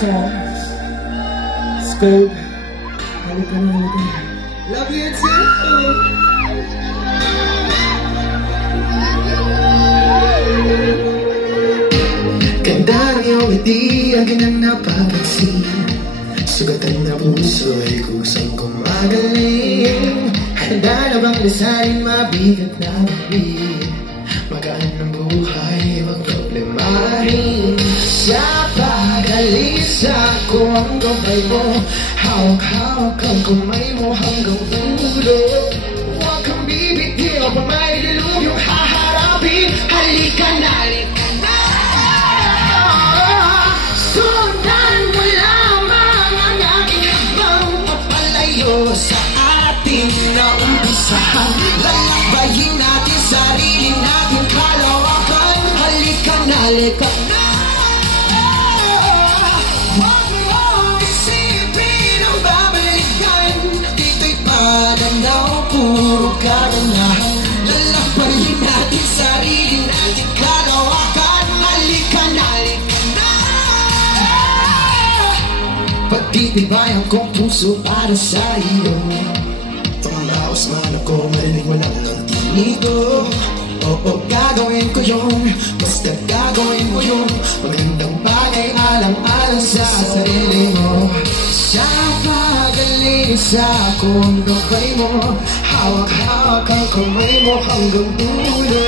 song. Scope. Halika na, halika na. Love you too. Ganda ng iyong ngiti, akin ang napapansin. Sugatan na puso'y kusang kumagaling. Handa na bang lisanin mabigat na bawin? Magaan ng buhay, huwag problemahin. Sa pag-alisa ko ang gabay mo, hawak-hawak ang kamay mo hanggang dulo. Huwag kang bibitiw pa may diluyong haharapin. Halika na, halika na. Sundan mo lamang ang aking habang papalayo sa ating naumpisahan. Lalabayin natin sarili natin kalawakan. Halika na, halika na. Huwag mong isipin ang babalikan. Dito'y pananaw, puro kagandahan. Lalabayin natin sarili natin kalawakan. Halika na, halika na. Pagtitibayan kong puso para sa iyo. Tumaos man ako, marinig mo lang ang tinig ko. Oo, gagawin ko yun, basta gagawin mo yun. Magandang bagay alang-alang sa sarili mo. Sa pag-alisa kung gabay mo, hawak-hawak ang kamay mo hanggang dulo.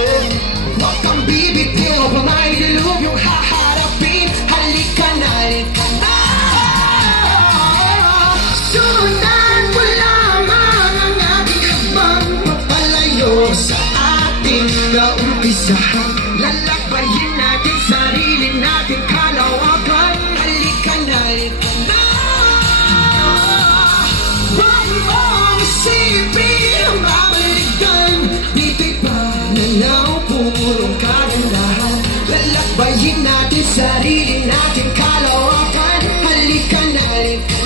Huwag kang bibitiw pa may diluyong haharapin. Halika na, halika na. Sundan mo lamang ang aking habang papalayo sa ating naumpisahan. Lalabayin natin sarili natin kalawakan. Halika na, halika na. Huwag mong isipin ang babalikan. Dito'y pananaw, purong kagandahan. Lalabayin natin sarili natin kalawakan. Halika na, halika na.